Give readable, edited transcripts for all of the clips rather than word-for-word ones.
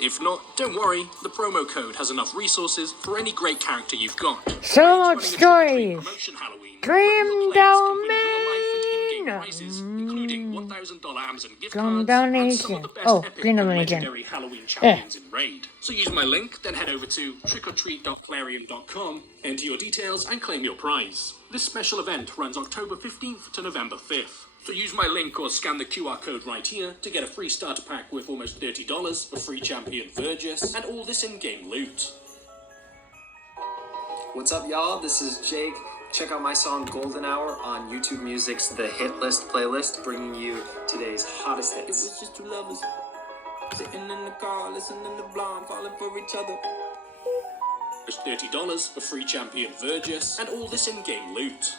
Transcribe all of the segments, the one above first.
If not, don't worry, the promo code has enough resources for any great character you've got. Short stories. Dream Domination. Including $1,000 Amazon gift Dream cards and some of Domination. the best Oh, epic Dream and Domination. legendary Halloween champions in Raid. So use my link, then head over to trickortreat.clarion.com, enter your details and claim your prize. This special event runs October 15th to November 5th. So use my link or scan the QR code right here to get a free starter pack worth almost $30, a free champion Vergis, and all this in-game loot. What's up, y'all? This is Jake. Check out my song Golden Hour on YouTube Music's The Hit List playlist, bringing you today's hottest hits. It was just two lovers sitting in the car, listening to Blonde, falling for each other. There's $30, a free champion Vergis, and all this in-game loot.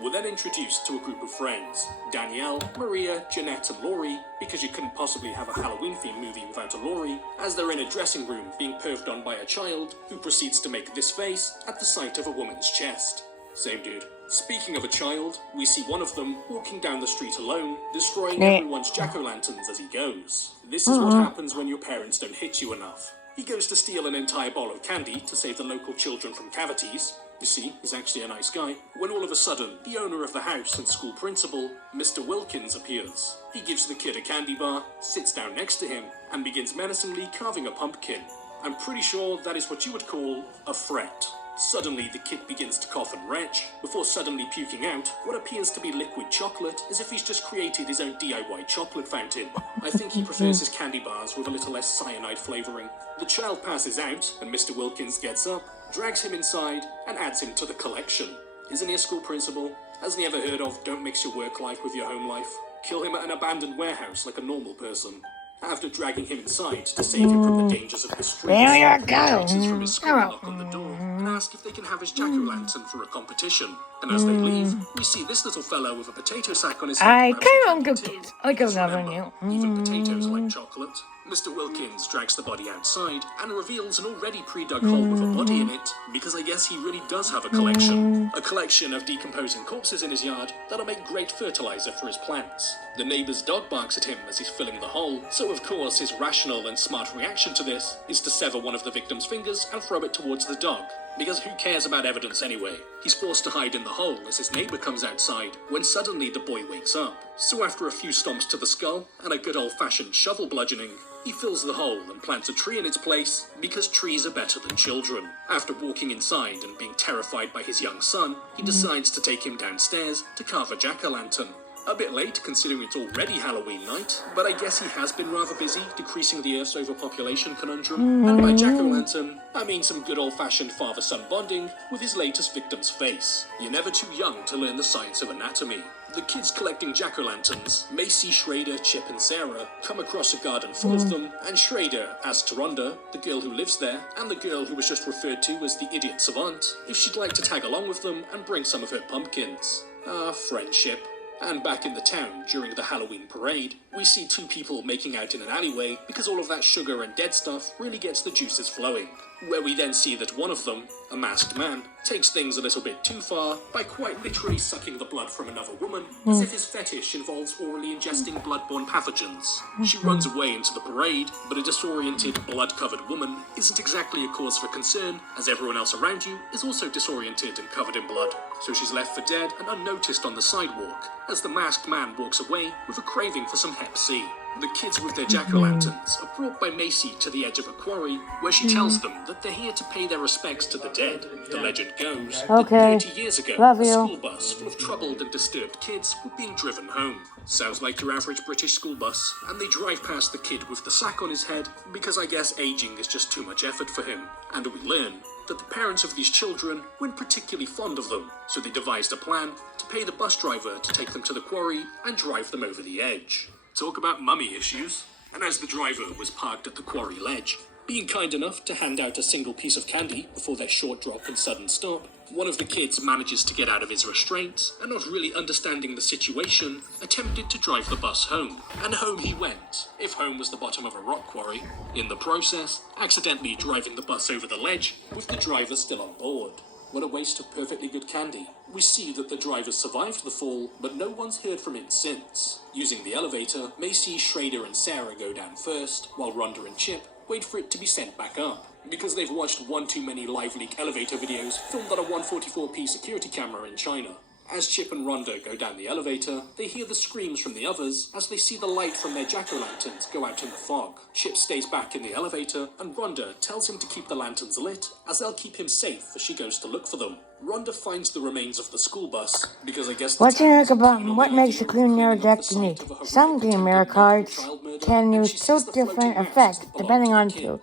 We're then introduced to a group of friends, Danielle, Maria, Jeanette and Laurie, because you couldn't possibly have a Halloween-themed movie without a Laurie, as they're in a dressing room being perved on by a child, who proceeds to make this face at the sight of a woman's chest. Same dude. Speaking of a child, we see one of them walking down the street alone, destroying everyone's jack-o'-lanterns as he goes. This is what happens when your parents don't hit you enough. He goes to steal an entire bowl of candy to save the local children from cavities. You see, he's actually a nice guy. When all of a sudden, the owner of the house and school principal, Mr. Wilkins, appears. He gives the kid a candy bar, sits down next to him, and begins menacingly carving a pumpkin. I'm pretty sure that is what you would call a threat. Suddenly, the kid begins to cough and retch, before suddenly puking out what appears to be liquid chocolate, as if he's just created his own DIY chocolate fountain. I think he prefers his candy bars with a little less cyanide flavouring. The child passes out, and Mr. Wilkins gets up, drags him inside, and adds him to the collection. Isn't he a school principal? Hasn't he ever heard of don't mix your work life with your home life? Kill him at an abandoned warehouse like a normal person. After dragging him inside to save him from the dangers of the streets, There you go. retreats from his school knock on the door and ask if they can have his jack-o'-lantern for a competition. And as they leave, we see this little fellow with a potato sack on his head. I can't grabs go a get. tin. I don't Just know remember, you. even potatoes like chocolate. Mr. Wilkins drags the body outside and reveals an already pre-dug hole with a body in it, because I guess he really does have a collection. A collection of decomposing corpses in his yard that'll make great fertilizer for his plants. The neighbor's dog barks at him as he's filling the hole, so of course his rational and smart reaction to this is to sever one of the victim's fingers and throw it towards the dog. Because who cares about evidence anyway? He's forced to hide in the hole as his neighbor comes outside, when suddenly the boy wakes up. So after a few stomps to the skull and a good old-fashioned shovel bludgeoning, he fills the hole and plants a tree in its place, because trees are better than children. After walking inside and being terrified by his young son, he decides to take him downstairs to carve a jack-o'-lantern. A bit late, considering it's already Halloween night, but I guess he has been rather busy decreasing the Earth's overpopulation conundrum. And by jack-o'-lantern, I mean some good old-fashioned father-son bonding with his latest victim's face. You're never too young to learn the science of anatomy. The kids collecting jack-o'-lanterns, Macy, Schrader, Chip and Sarah, come across a garden full of them, and Schrader asks Rhonda, the girl who lives there, and the girl who was just referred to as the idiot savant, if she'd like to tag along with them and bring some of her pumpkins. Ah, friendship. And back in the town, during the Halloween parade, we see two people making out in an alleyway because all of that sugar and dead stuff really gets the juices flowing. Where we then see that one of them, a masked man, takes things a little bit too far by quite literally sucking the blood from another woman, as if his fetish involves orally ingesting blood-borne pathogens. She runs away into the parade, but a disoriented, blood-covered woman isn't exactly a cause for concern, as everyone else around you is also disoriented and covered in blood. So she's left for dead and unnoticed on the sidewalk, as the masked man walks away with a craving for some Hep C. The kids with their jack-o'-lanterns are brought by Macy to the edge of a quarry, where she tells them that they're here to pay their respects to the dead. The legend goes that 30 years ago, a school bus full of troubled and disturbed kids were being driven home. Sounds like your average British school bus, and they drive past the kid with the sack on his head, because I guess aging is just too much effort for him. And we learn that the parents of these children weren't particularly fond of them, so they devised a plan to pay the bus driver to take them to the quarry and drive them over the edge. Talk about mummy issues. And as the driver was parked at the quarry ledge, being kind enough to hand out a single piece of candy before their short drop and sudden stop, one of the kids manages to get out of his restraints, and not really understanding the situation, attempted to drive the bus home. And home he went, if home was the bottom of a rock quarry, in the process, accidentally driving the bus over the ledge, with the driver still on board. What a waste of perfectly good candy. We see that the driver survived the fall, but no one's heard from him since. Using the elevator, Macy, Schrader and Sarah go down first, while Rhonda and Chip wait for it to be sent back up, because they've watched one too many live leak elevator videos filmed on a 144p security camera in China. As Chip and Rhonda go down the elevator, they hear the screams from the others as they see the light from their jack-o'-lanterns go out in the fog. Chip stays back in the elevator, and Rhonda tells him to keep the lanterns lit, as they'll keep him safe as she goes to look for them. Rhonda finds the remains of the school bus, because I guess What's unique about what makes a clue neurodeck unique? Some Dream Mirror cards can use two different effects depending on two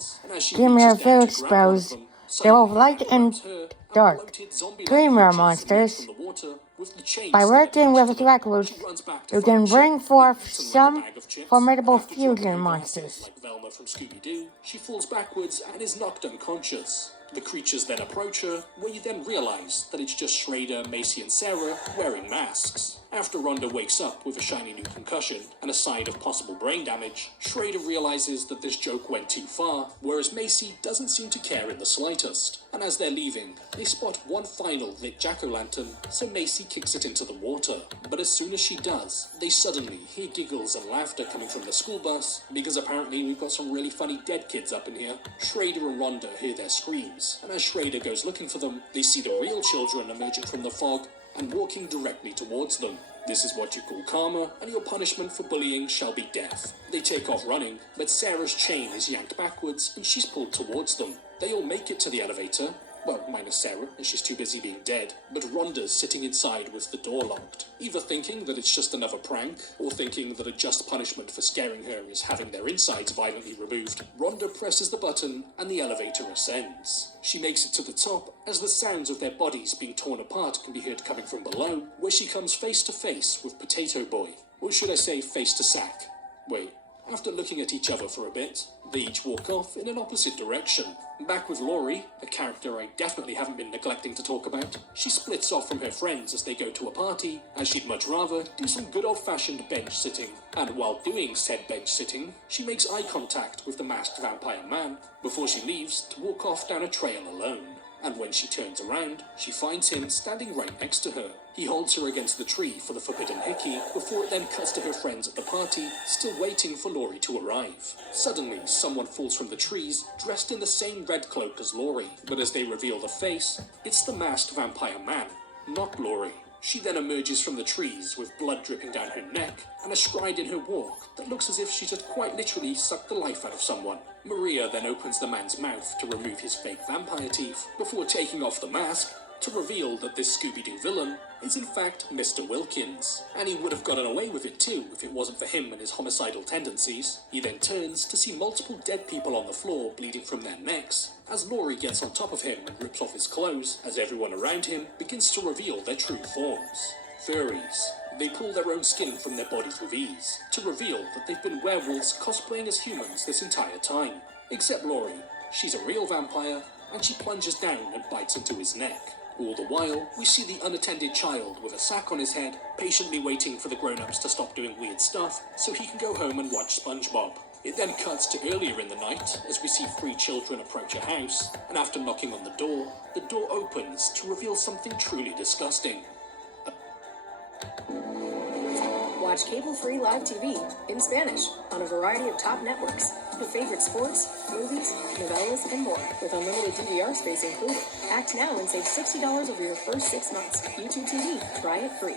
Dream Mirror field exposed. They're both light and dark. Dream Mirror monsters. By working with records, you can bring forth some formidable fusion monsters. Like Velma from Scooby-Doo, she falls backwards and is knocked unconscious. The creatures then approach her, where you then realise that it's just Schrader, Macy and Sarah wearing masks. After Rhonda wakes up with a shiny new concussion and a side of possible brain damage, Schrader realises that this joke went too far, whereas Macy doesn't seem to care in the slightest. And as they're leaving, they spot one final lit jack-o'-lantern, so Macy kicks it into the water. But as soon as she does, they suddenly hear giggles and laughter coming from the school bus, because apparently we've got some really funny dead kids up in here. Schrader and Rhonda hear their screams, and as Schrader goes looking for them, they see the real children emerging from the fog and walking directly towards them. This is what you call karma, and your punishment for bullying shall be death. They take off running, but Sarah's chain is yanked backwards and she's pulled towards them. They all make it to the elevator. Well, minus Sarah, as she's too busy being dead, but Rhonda's sitting inside with the door locked, either thinking that it's just another prank, or thinking that a just punishment for scaring her is having their insides violently removed. Rhonda presses the button, and the elevator ascends. She makes it to the top, as the sounds of their bodies being torn apart can be heard coming from below, where she comes face to face with Potato Boy. Or should I say face to sack? Wait. After looking at each other for a bit, they each walk off in an opposite direction. Back with Laurie, a character I definitely haven't been neglecting to talk about, she splits off from her friends as they go to a party, as she'd much rather do some good old-fashioned bench sitting. And while doing said bench sitting, she makes eye contact with the masked vampire man before she leaves to walk off down a trail alone. And when she turns around, she finds him standing right next to her. He holds her against the tree for the forbidden hickey, before it then cuts to her friends at the party, still waiting for Laurie to arrive. Suddenly, someone falls from the trees, dressed in the same red cloak as Laurie, but as they reveal the face, it's the masked vampire man, not Laurie. She then emerges from the trees with blood dripping down her neck and a stride in her walk that looks as if she just quite literally sucked the life out of someone. Maria then opens the man's mouth to remove his fake vampire teeth before taking off the mask to reveal that this Scooby-Doo villain is in fact Mr. Wilkins. And he would have gotten away with it too if it wasn't for him and his homicidal tendencies. He then turns to see multiple dead people on the floor bleeding from their necks, as Laurie gets on top of him and rips off his clothes, as everyone around him begins to reveal their true forms. Furries. They pull their own skin from their bodies with ease, to reveal that they've been werewolves cosplaying as humans this entire time. Except Laurie. She's a real vampire, and she plunges down and bites into his neck. All the while, we see the unattended child with a sack on his head, patiently waiting for the grown-ups to stop doing weird stuff so he can go home and watch SpongeBob. It then cuts to earlier in the night, as we see 3 children approach a house, and after knocking on the door opens to reveal something truly disgusting. Watch cable-free live TV in Spanish on a variety of top networks. Your favorite sports, movies, novellas, and more, with unlimited DVR space included. Act now and save $60 over your first 6 months. YouTube TV. Try it free.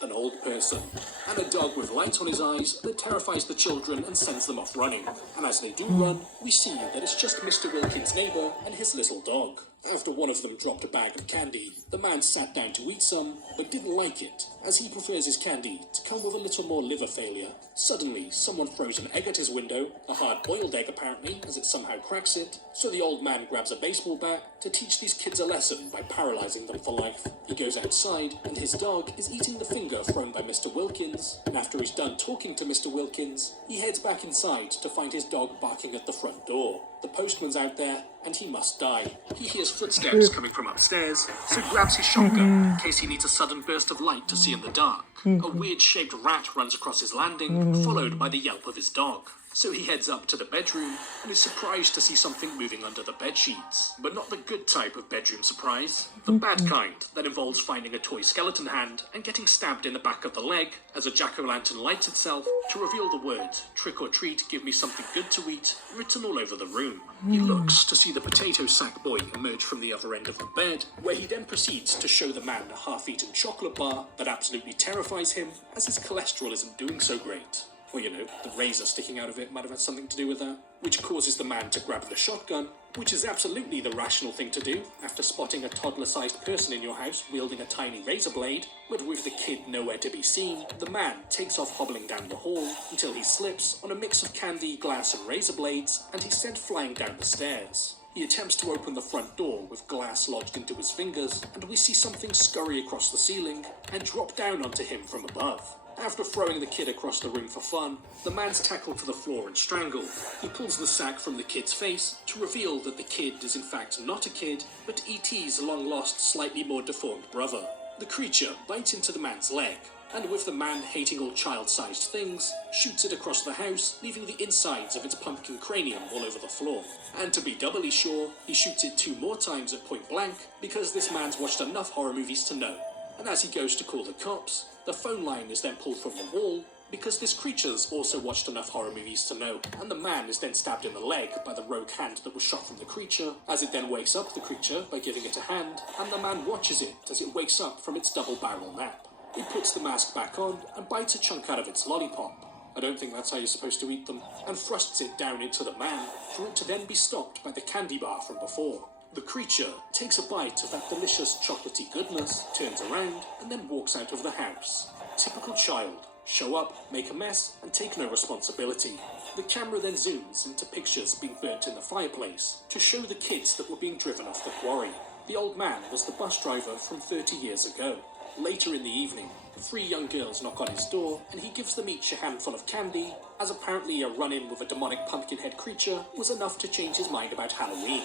An old person, and a dog with light on his eyes that terrifies the children and sends them off running. And as they do run, we see that it's just Mr. Wilkins' neighbour and his little dog. After one of them dropped a bag of candy, the man sat down to eat some, but didn't like it, as he prefers his candy to come with a little more liver failure. Suddenly, someone throws an egg at his window, a hard-boiled egg apparently, as it somehow cracks it, so the old man grabs a baseball bat to teach these kids a lesson by paralysing them for life. He goes outside, and his dog is eating the finger thrown by Mr. Wilkins, and after he's done talking to Mr. Wilkins, he heads back inside to find his dog barking at the front door. The postman's out there, and he must die. He hears footsteps coming from upstairs, so grabs his shotgun in case he needs a sudden burst of light to see in the dark. A weird-shaped rat runs across his landing, followed by the yelp of his dog. So he heads up to the bedroom and is surprised to see something moving under the bed sheets. But not the good type of bedroom surprise. The bad kind that involves finding a toy skeleton hand and getting stabbed in the back of the leg as a jack-o'-lantern lights itself to reveal the words, "Trick or treat, give me something good to eat," written all over the room. He looks to see the potato sack boy emerge from the other end of the bed, where he then proceeds to show the man a half-eaten chocolate bar that absolutely terrifies him, as his cholesterol isn't doing so great. Or, you know, the razor sticking out of it might have had something to do with that. Which causes the man to grab the shotgun, which is absolutely the rational thing to do after spotting a toddler-sized person in your house wielding a tiny razor blade. But with the kid nowhere to be seen, the man takes off hobbling down the hall until he slips on a mix of candy, glass and razor blades, and he's sent flying down the stairs. He attempts to open the front door with glass lodged into his fingers, and we see something scurry across the ceiling and drop down onto him from above. After throwing the kid across the room for fun, the man's tackled to the floor and strangled. He pulls the sack from the kid's face to reveal that the kid is in fact not a kid, but E.T.'s long-lost, slightly more deformed brother. The creature bites into the man's leg, and with the man hating all child-sized things, shoots it across the house, leaving the insides of its pumpkin cranium all over the floor. And to be doubly sure, he shoots it 2 more times at point blank, because this man's watched enough horror movies to know. And as he goes to call the cops, the phone line is then pulled from the wall, because this creature's also watched enough horror movies to know, and the man is then stabbed in the leg by the rogue hand that was shot from the creature, as it then wakes up the creature by giving it a hand, and the man watches it as it wakes up from its double-barrel nap. It puts the mask back on and bites a chunk out of its lollipop. I don't think that's how you're supposed to eat them, and thrusts it down into the man, for it to then be stopped by the candy bar from before. The creature takes a bite of that delicious chocolatey goodness, turns around, and then walks out of the house. Typical child. Show up, make a mess, and take no responsibility. The camera then zooms into pictures being burnt in the fireplace to show the kids that were being driven off the quarry. The old man was the bus driver from 30 years ago. Later in the evening, 3 young girls knock on his door, and he gives them each a handful of candy, as apparently a run-in with a demonic pumpkin-head creature was enough to change his mind about Halloween.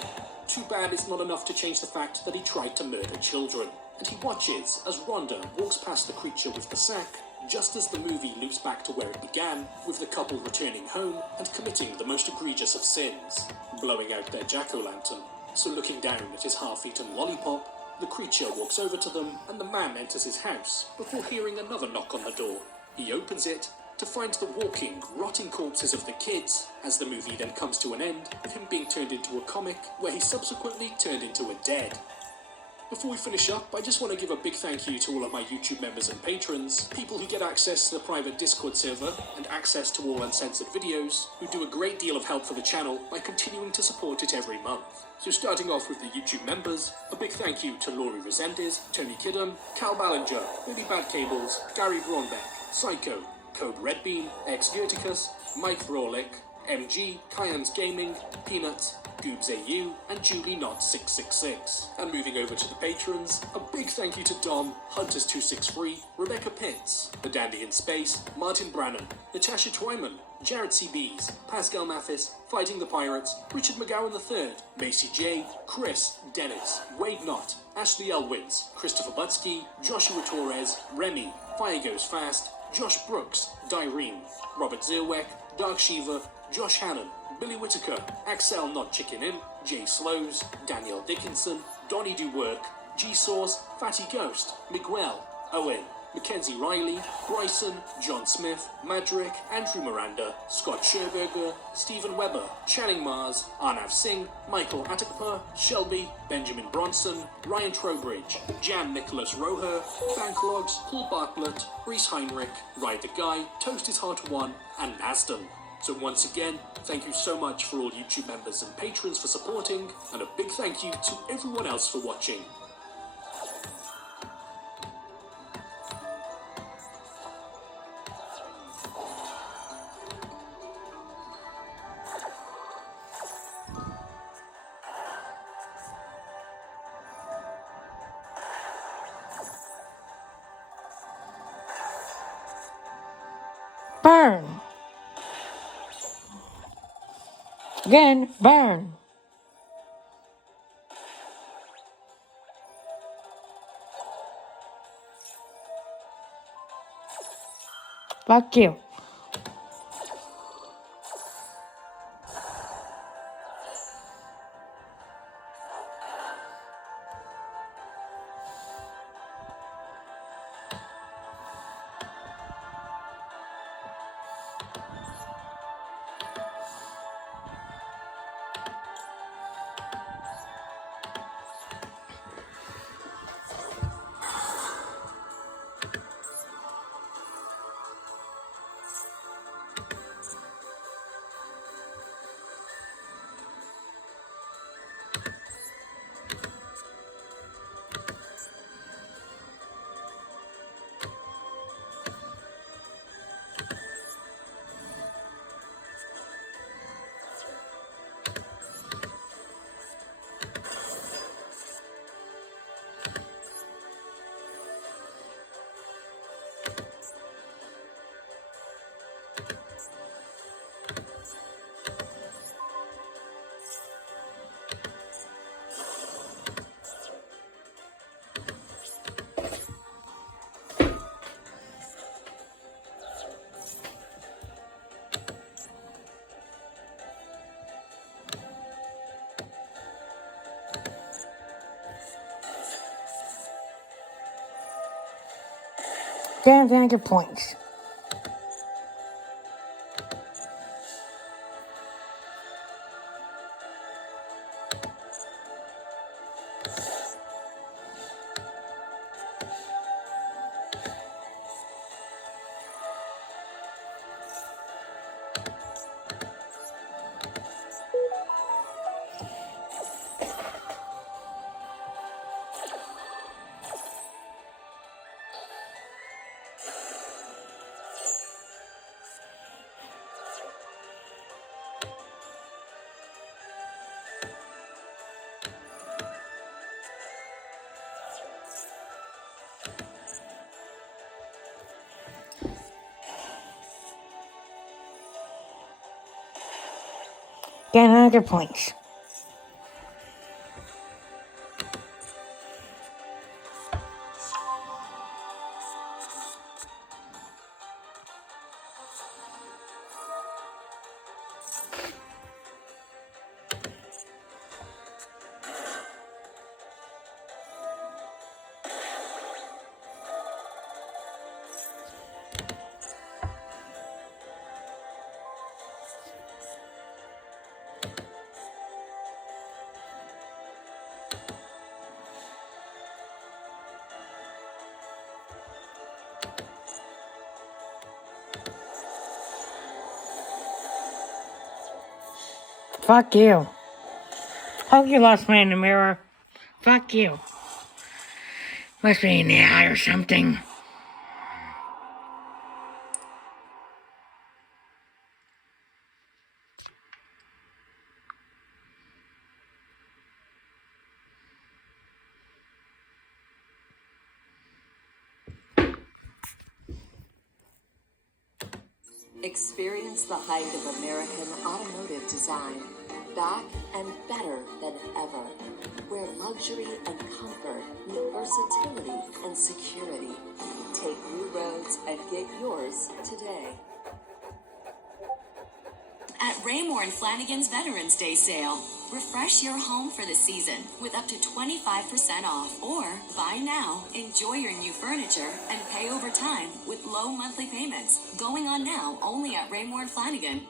Too bad it's not enough to change the fact that he tried to murder children. And he watches as Rhonda walks past the creature with the sack, just as the movie loops back to where it began, with the couple returning home and committing the most egregious of sins, blowing out their jack-o'-lantern. So looking down at his half-eaten lollipop, the creature walks over to them, and the man enters his house, before hearing another knock on the door. He opens it, to find the walking, rotting corpses of the kids, as the movie then comes to an end, with him being turned into a comic, where he subsequently turned into a dead. Before we finish up, I just want to give a big thank you to all of my YouTube members and patrons, people who get access to the private Discord server, and access to all uncensored videos, who do a great deal of help for the channel by continuing to support it every month. So starting off with the YouTube members, a big thank you to Laurie Resendez, Tony Kidham, Cal Ballinger, Billy Bad Cables, Gary Braunbeck, Psycho, Code Redbean, Ex Verticus, Mike Vrolick, MG, Kyan's Gaming, Peanuts, Goobs AU, and Julie Knott 666. And moving over to the patrons, a big thank you to Dom, Hunters263, Rebecca Pitts, The Dandy in Space, Martin Brannan, Natasha Twyman, Jared CBs, Pascal Mathis, Fighting the Pirates, Richard McGowan III, Macy J, Chris, Dennis, Wade Knott, Ashley Elwins, Christopher Butsky, Joshua Torres, Remy, Fire Goes Fast, Josh Brooks, Dyrene, Robert Zerweck, Dark Shiva, Josh Hannon, Billy Whitaker, Axel Not Chicken In, Jay Slows, Daniel Dickinson, Donnie Do Work, G-Source, Fatty Ghost, Miguel, Owen, Mackenzie Riley, Bryson, John Smith, Madrick, Andrew Miranda, Scott Sherberger, Stephen Weber, Channing Mars, Arnav Singh, Michael Attakpa, Shelby, Benjamin Bronson, Ryan Trowbridge, Jan Nicholas Roher, Banklogs, Paul Bartlett, Reese Heinrich, Ride the Guy, Toast His Heart 1, and Nasdon. So once again, thank you so much for all YouTube members and patrons for supporting, and a big thank you to everyone else for watching. Burn. Again, burn. Fuck you. Damn good points. Damn good points. Fuck you. Hope you lost me in the mirror. Fuck you. Must be in the eye or something. Experience the height of American automotive design, back and better than ever, where luxury and comfort meet versatility and security. Take new roads and get yours today. At Raymore and Flanagan's Veterans Day sale. Refresh your home for the season with up to 25% off. Or buy now, enjoy your new furniture, and pay over time with low monthly payments. Going on now only at Raymore and Flanagan.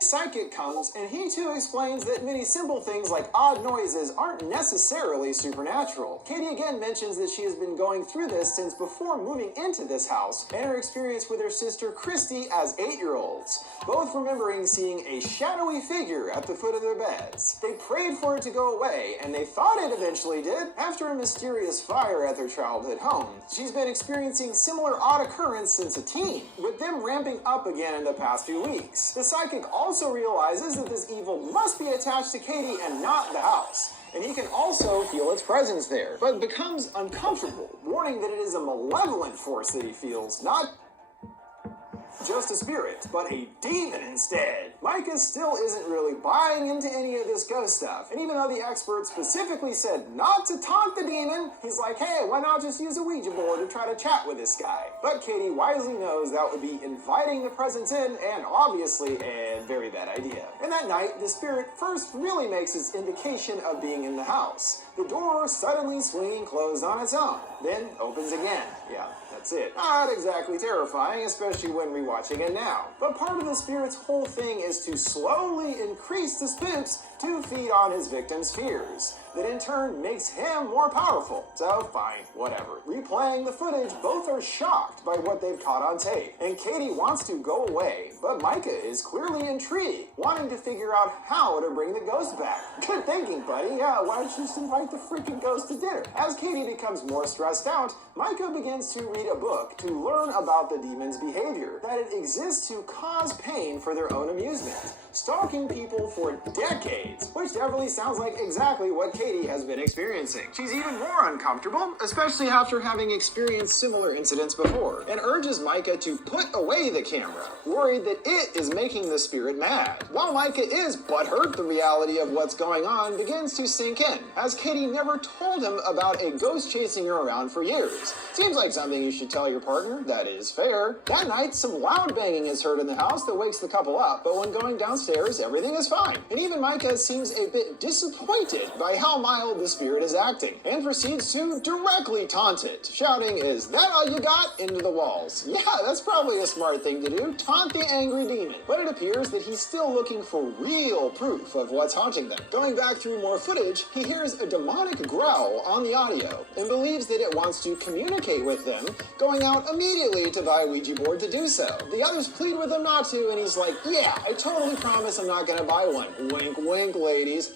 Psychic comes, and he too explains that many simple things like odd noises aren't necessarily supernatural. Katie again mentions that she has been going through this since before moving into this house, and her experience with her sister Christy as 8-year-olds, both remembering seeing a shadowy figure at the foot of their beds. They prayed for it to go away, and they thought it eventually did after a mysterious fire at their childhood home. She's been experiencing similar odd occurrence since a teen, with them ramping up again in the past few weeks. The psychic also realizes that this evil must be attached to Katie and not the house, and he can also feel its presence there, but becomes uncomfortable, warning that it is a malevolent force that he feels, not just a spirit, but a demon instead. Micah still isn't really buying into any of this ghost stuff, and even though the expert specifically said not to taunt the demon, he's like, hey, why not just use a Ouija board to try to chat with this guy? But Katie wisely knows that would be inviting the presence in, and obviously a very bad idea. And that night, the spirit first really makes its indication of being in the house. The door suddenly swinging closed on its own, then opens again. Yeah, that's it. Not exactly terrifying, especially when rewatching it now. But part of the spirit's whole thing is to slowly increase the spooks to feed on his victim's fears. That in turn makes him more powerful. So fine, whatever. Replaying the footage, both are shocked by what they've caught on tape. And Katie wants to go away, but Micah is clearly intrigued, wanting to figure out how to bring the ghost back. Good thinking, buddy. Yeah, why don't you just invite the freaking ghost to dinner? As Katie becomes more stressed out, Micah begins to read a book to learn about the demon's behavior, that it exists to cause pain for their own amusement, stalking people for decades, which definitely sounds like exactly what Katie has been experiencing. She's even more uncomfortable, especially after having experienced similar incidents before, and urges Micah to put away the camera, worried that it is making the spirit mad. While Micah is butthurt, the reality of what's going on begins to sink in, as Katie never told him about a ghost chasing her around for years. Seems like something you should tell your partner. That is fair. That night, some loud banging is heard in the house that wakes the couple up, but when going downstairs, everything is fine. And even Micah Micah seems a bit disappointed by how mild the spirit is acting, and proceeds to directly taunt it, shouting, "Is that all you got?" into the walls. Yeah, that's probably a smart thing to do, taunt the angry demon. But it appears that he's still looking for real proof of what's haunting them. Going back through more footage, he hears a demonic growl on the audio, and believes that it wants to communicate with them, going out immediately to buy a Ouija board to do so. The others plead with him not to, and he's like, "Yeah, I totally promise I'm not gonna buy one. Wink, wink, ladies.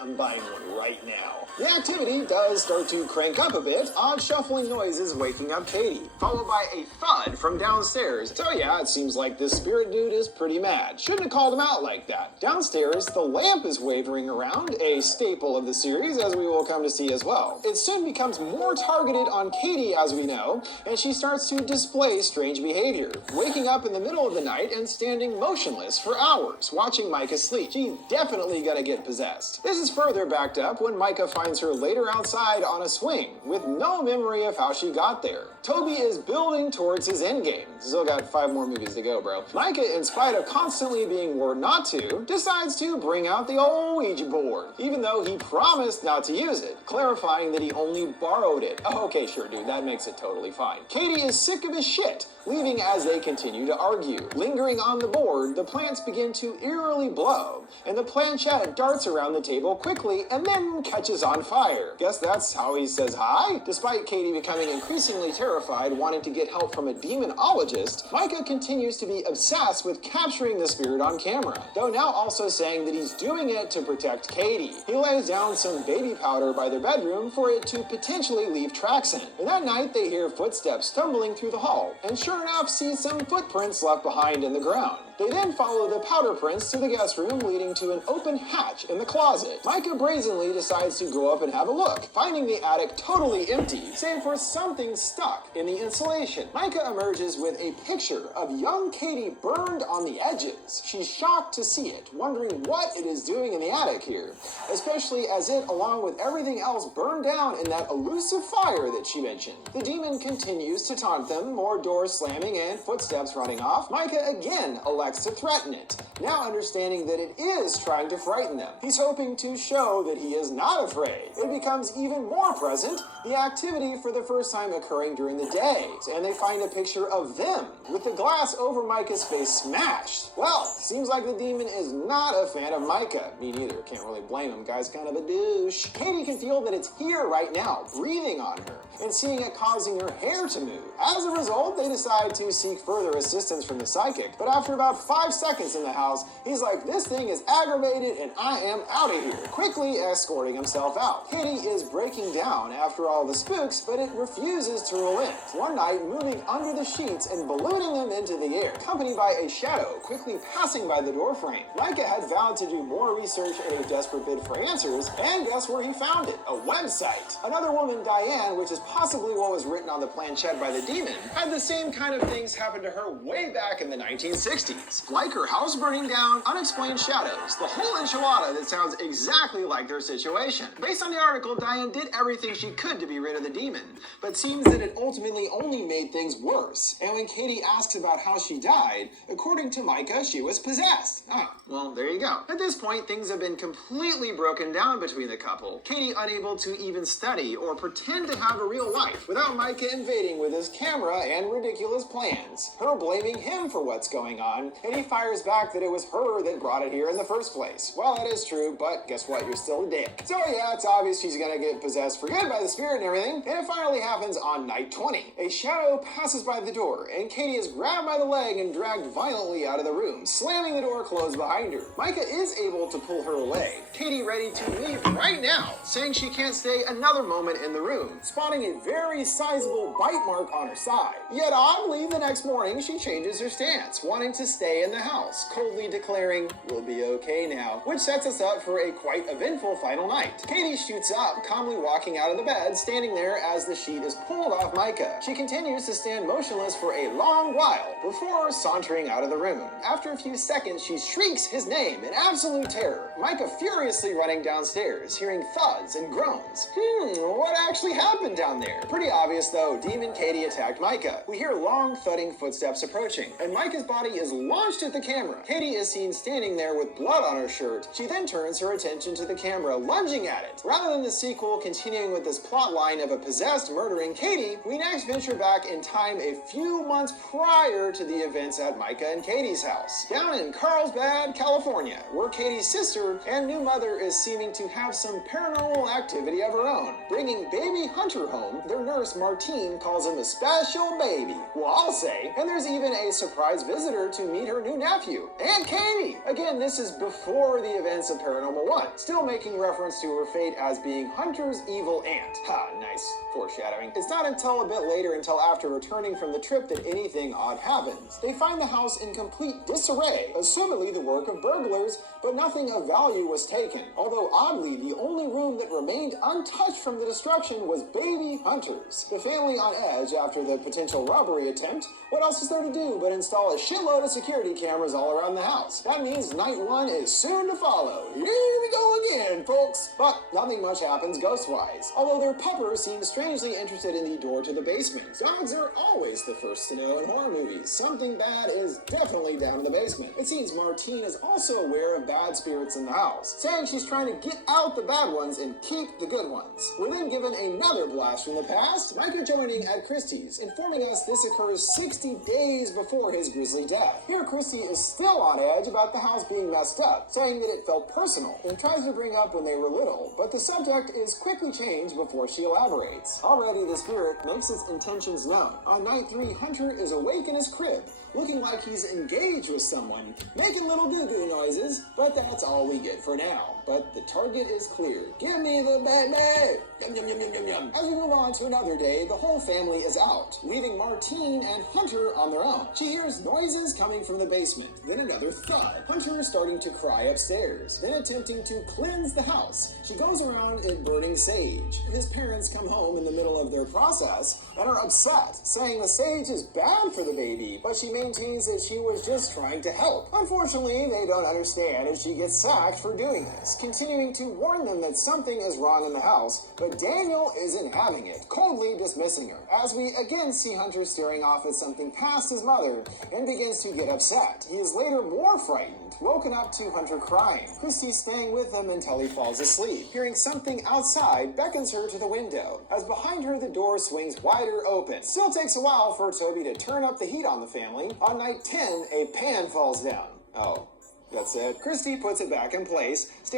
I'm buying one right now." The activity does start to crank up a bit, odd shuffling noises waking up Katie, followed by a thud from downstairs. So yeah, it seems like this spirit dude is pretty mad. Shouldn't have called him out like that. Downstairs, the lamp is wavering around, a staple of the series, as we will come to see as well. It soon becomes more targeted on Katie, as we know, and she starts to display strange behavior, waking up in the middle of the night and standing motionless for hours, watching Micah sleep. She's definitely gonna get possessed. This is further backed up when Micah finds her later outside on a swing, with no memory of how she got there. Toby is building towards his endgame. Still got 5 more movies to go, bro. Micah, in spite of constantly being warned not to, decides to bring out the old Ouija board, even though he promised not to use it, clarifying that he only borrowed it. Oh, okay, sure, dude, that makes it totally fine. Katie is sick of his shit, leaving as they continue to argue. Lingering on the board, the plants begin to eerily blow, and the planchette darts around the table quickly and then catches on fire. Guess that's how he says hi? Despite Katie becoming increasingly terrified, wanting to get help from a demonologist, Micah continues to be obsessed with capturing the spirit on camera, though now also saying that he's doing it to protect Katie. He lays down some baby powder by their bedroom for it to potentially leave tracks in. And that night they hear footsteps stumbling through the hall, and sure enough see some footprints left behind in the ground. They then follow the powder prints to the guest room, leading to an open hatch in the closet. Micah brazenly decides to go up and have a look, finding the attic totally empty, save for something stuck in the insulation. Micah emerges with a picture of young Katie burned on the edges. She's shocked to see it, wondering what it is doing in the attic here, especially as it, along with everything else, burned down in that elusive fire that she mentioned. The demon continues to taunt them, more doors slamming and footsteps running off. Micah again elects to threaten it, now understanding that it is trying to frighten them. He's hoping to show that he is not afraid. It becomes even more present, the activity for the first time occurring during the day, and they find a picture of them, with the glass over Micah's face smashed. Well, seems like the demon is not a fan of Micah. Me neither, can't really blame him, guy's kind of a douche. Katie can feel that it's here right now, breathing on her, and seeing it causing her hair to move. As a result, they decide to seek further assistance from the psychic, but after about 5 seconds in the house, he's like, "This thing is aggravated and I am out of here," quickly escorting himself out. Katie is breaking down after all the spooks, but it refuses to relent. One night, moving under the sheets and ballooning them into the air, accompanied by a shadow quickly passing by the doorframe. Micah had vowed to do more research in a desperate bid for answers, and guess where he found it? A website. Another woman, Diane, which is possibly what was written on the planchette by the demon, had the same kind of things happen to her way back in the 1960s. Like her house burning down, unexplained shadows, the whole enchilada that sounds exactly like their situation. Based on the article, Diane did everything she could to be rid of the demon, but seems that it ultimately only made things worse. And when Katie asks about how she died, according to Micah, she was possessed. Ah, well, there you go. At this point, things have been completely broken down between the couple. Katie unable to even study or pretend to have a real life, without Micah invading with his camera and ridiculous plans. Her blaming him for what's going on, and he fires back that it was her that brought it here in the first place. Well, that is true, but guess what? You're still a dick. So yeah, it's obvious she's gonna get possessed for good by the spirit and everything, and it finally happens on night 20. A shadow passes by the door, and Katie is grabbed by the leg and dragged violently out of the room, slamming the door closed behind her. Micah is able to pull her away, Katie ready to leave right now, saying she can't stay another moment in the room, spotting a very sizable bite mark on her side. Yet oddly, the next morning she changes her stance, wanting to stay in the house, coldly declaring, "We'll be okay now," which sets us up for a quite eventful final night. Katie shoots up, calmly walking out of the bed, standing there as the sheet is pulled off Micah. She continues to stand motionless for a long while before sauntering out of the room. After a few seconds, she shrieks his name in absolute terror, Micah furiously running downstairs, hearing thuds and groans. What actually happened down there? Pretty obvious though, Demon Katie attacked Micah. We hear long thudding footsteps approaching, and Micah's body is launched at the camera. Katie is seen standing there with blood on her shirt. She then turns her attention to the camera, lunging at it. Rather than the sequel continuing with this plot line of a possessed murdering Katie, we next venture back in time a few months prior to the events at Micah and Katie's house. Down in Carlsbad, California, where Katie's sister and new mother is seeming to have some paranormal activity of her own. Bringing baby Hunter home, their nurse Martine calls him a special baby. Well, I'll say. And there's even a surprise visitor to meet her new nephew, Aunt Katie. Again, this is before the events of Paranormal 1, still making reference to her fate as being Hunter's evil aunt. Ha, nice foreshadowing. It's not until a bit later, until after returning from the trip, that anything odd happens. They find the house in complete disarray, assumedly the work of burglars, but nothing of value was taken. Although oddly, the only room that remained untouched from the destruction was baby Hunter's. The family on edge after the potential robbery attempt. What else is there to do but install a shitload of security cameras all around the house? That means night one is soon to follow. Here we go again, folks. But nothing much happens ghost-wise. Although their pupper seems strangely interested in the door to the basement. Dogs are always the first to know in horror movies. Something bad is definitely down in the basement. It seems Martine is also aware of bad spirits in the house, saying she's trying to get out the bad ones and keep the good ones. We're then given another blast from the past, Micah joining at Christie's, informing us this occurs 60 days before his grisly death. Here Christie is still on edge about the house being messed up, saying that it felt personal, and tries to bring up when they were little, but the subject is quickly changed before she elaborates. Already the spirit makes its intentions known. On night 3, Hunter is awake in his crib, looking like he's engaged with someone, making little goo-goo noises, but that's all we get for now. But the target is clear. Give me the baby! Yum, yum, yum, yum, yum, yum. As we move on to another day, the whole family is out, leaving Martine and Hunter on their own. She hears noises coming from the basement, then another thud. Hunter is starting to cry upstairs, then attempting to cleanse the house. She goes around it burning sage. His parents come home in the middle of their process and are upset, saying the sage is bad for the baby, but she maintains that she was just trying to help. Unfortunately, they don't understand and she gets sacked for doing this, continuing to warn them that something is wrong in the house, but Daniel isn't having it, coldly dismissing her, as we again see Hunter staring off at something past his mother and begins to get upset. He is later more frightened, woken up to Hunter crying. Christy staying with him until he falls asleep. Hearing something outside beckons her to the window, as behind her the door swings wider open. Still takes a while for Toby to turn up the heat on the family. On night 10, a pan falls down. Oh, that's it. Christy puts it back in place, staring